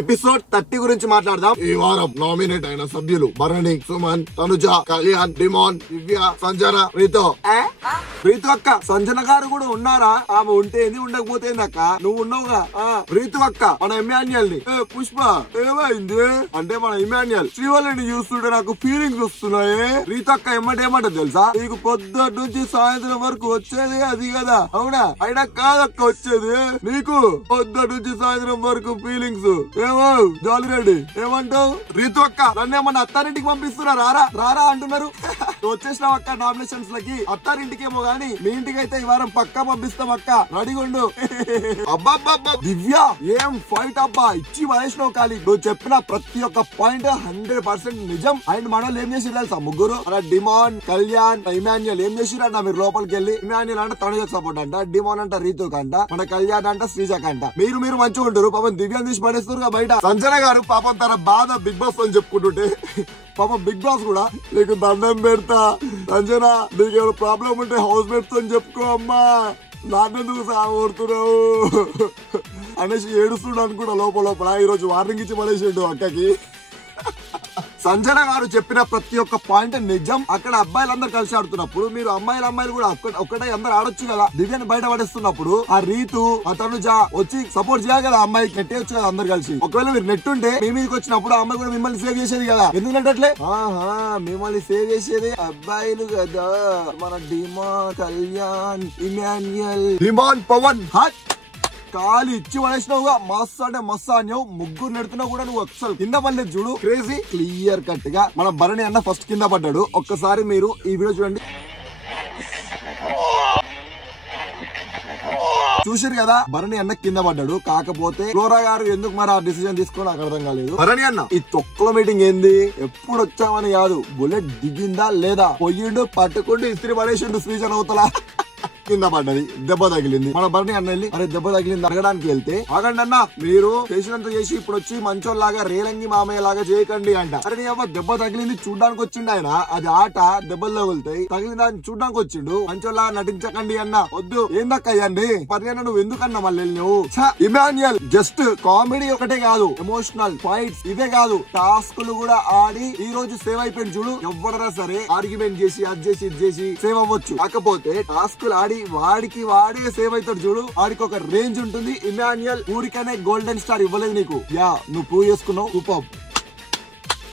Episode 30 గురించి మాట్లాడదాం. ఈ వారం నామినేట్ అయిన సభ్యులు భరణి, సుమన్, తనుజ, కళ్యాణ్, డిమాన్, దివ్య, సంజన, రీతో అక్క. సంజన గారు కూడా ఉన్నారా? ఆమె ఉంటే ఏంది, ఉండకపోతే అక్క. నువ్వు ఉన్నావుగా రీతు అక్క, మన ఇమాన్యుయల్ ని. పుష్ప ఏమైంది అంటే మన ఇమాన్యుయల్ శ్రీవల్లిని చూస్తుంటే నాకు ఫీలింగ్స్ వస్తున్నాయి. రీతు అక్క ఏమంటది తెలుసా? నీకు పొద్దుటి నుంచి సాయంత్రం వరకు వచ్చేది అది కదా, అవునా? అయినా కాదక్క వచ్చేది నీకు పొద్దుటి నుంచి సాయంత్రం వరకు ఫీలింగ్స్. ఏమో జాలిరెడ్డి ఏమంటావు? రీతు అక్క నన్నేమన్నా అత్తారింటికి పంపిస్తున్నా రారా అంటున్నారు. వచ్చేసినావు అక్క నామినేషన్స్ లకి. అత్తారింటికేమో గానీ మీ ఇంటికి అయితే ఈ వారం పక్కా పంపిస్తాం అక్క, రెడీగుండు. అబ్బా దివ్య ఏం ఫైట్ అబ్బా, ఇచ్చి వయసులో ఖాళీ. నువ్వు చెప్పిన ప్రతి ఒక్క పాయింట్ 100% నిజం. అండ్ మనోళ్ళు ఏం చేసి తెలుసా? ముగ్గురు మన డిమాన్, కళ్యాణ్, ఇమాన్యుయల్ ఏం చేసిరంట? మీరు లోపలికి వెళ్ళి ఇమాన్యుయల్ అంటే తనుజకు సపోర్ట్ అంట, డిమాన్ అంట రీతుకు అంట, మన కళ్యాణ్ అంట శ్రీజక్ అంట. మీరు మంచిగా ఉంటారు. పాపం దివ్యాన్ని తీసి పడేస్తారు బయట. సంజన గారు పాపం తన బాధ బిగ్ బాస్ అని చెప్పుకుంటుంటే పాపం బిగ్ బాస్ కూడా నీకు దండం పెడతా సంజన, నీకు ఏమైనా ప్రాబ్లం ఉంటే హౌస్ మేట్స్ అని చెప్పుకో అమ్మా, నాన్నెందుకు సాగొడుతున్నావు అనేసి ఏడుస్తున్నాడు అనుకుంటా లోపల. ఈ రోజు వార్నింగ్ ఇచ్చి పడేసిండు అక్కకి. సంజన గారు చెప్పిన ప్రతి ఒక్క పాయింట్ నిజం. అక్కడ అబ్బాయిలందరూ కలిసి ఆడుతున్నప్పుడు మీరు అమ్మాయిలు కూడా ఒక్కటే అందరు ఆడొచ్చు కదా. దివ్యాన్ని బయట పడేస్తున్నప్పుడు ఆ రీతు, ఆ తనుజ వచ్చి సపోర్ట్ చేయాలి కదా, అమ్మాయికి నెట్టేయచ్చు కదా అందరు కలిసి. ఒకవేళ మీరు నెట్టుంటే మీ మీదకి వచ్చినప్పుడు అమ్మాయి కూడా మిమ్మల్ని సేవ్ చేసేది కదా. ఎందుకంటే మిమ్మల్ని సేవ్ చేసేది అబ్బాయిలు కదా. మన డిమాన్, కళ్యాణ్, ఇమాన్యుయల్, డిమాన్, పవన్ కాలి ఇచ్చి పడేసినావుగా. మస్తు అంటే మస్తు అన్నావు. ముగ్గురు నెడుతున్నావు కూడా నువ్వు అసలు కింద పడలేదు చూడు. క్రేజీ క్లియర్ కట్ గా మన భరణి అన్న ఫస్ట్ కింద పడ్డాడు. ఒక్కసారి మీరు ఈ వీడియో చూడండి. చూసారు కదా, భరణి అన్న కింద పడ్డాడు. కాకపోతే ఫ్లోరా గారు ఎందుకు మరి ఆ డిసిజన్ తీసుకోవడం నాకు అర్థం కాలేదు. భరణి అన్న ఈ తొక్కల మీటింగ్ ఏంది? ఎప్పుడు వచ్చామని కాదు, బుల్లెట్ దిగిందా లేదా, పొయ్యిండు పట్టుకుంటూ ఇస్త్రీ పడేసిండు శ్రీజన్ అవతల. కింద పడ్డది, దెబ్బ తగిలింది. మన భరణి అన్న వెళ్ళి అరే దెబ్బ తగిలింది అడగడానికి వెళ్తే, ఆగండి అన్న మీరు చేసినంత చేసి ఇప్పుడు వచ్చి మంచోళ్ళలాగా రేలంగి మామయ్య లాగా చేయకండి అంట. అరే నీ అవ్వ దెబ్బ తగిలింది చూడ్డానికి వచ్చిండు ఆయన. అది ఆట, దెబ్బలు తగులుతాయి. తగిలిన దాన్ని చూడ్డానికి వచ్చిండు. మంచోళ్ళలాగా నటించకండి అన్న. వద్దు ఏందక్కయ్యండి పర్యాణ నువ్వు ఎందుకన్నా మళ్ళీ నువ్వు. ఇమాన్యుయల్ జస్ట్ కామెడీ ఒకటే కాదు, ఎమోషనల్ ఫైట్స్ ఇవే కాదు, టాస్కులు కూడా ఆడి ఈ రోజు సేవ్ అయిపోయింది చూడు. ఎవరైనా సరే ఆర్గ్యుమెంట్ చేసి అది చేసి ఇది చేసి సేవ్ అవ్వచ్చు. కాకపోతే టాస్కులు ఆడి వాడికి వాడే సేవ్ అవుతాడు చూడు. వాడికి ఒక రేంజ్ ఉంటుంది. ఇమాన్యుయల్ ఊరికనే గోల్డెన్ స్టార్ ఇవ్వలేదు నీకు. యా నువ్వు ప్రూవ్ చేసుకున్నావు. సూపర్.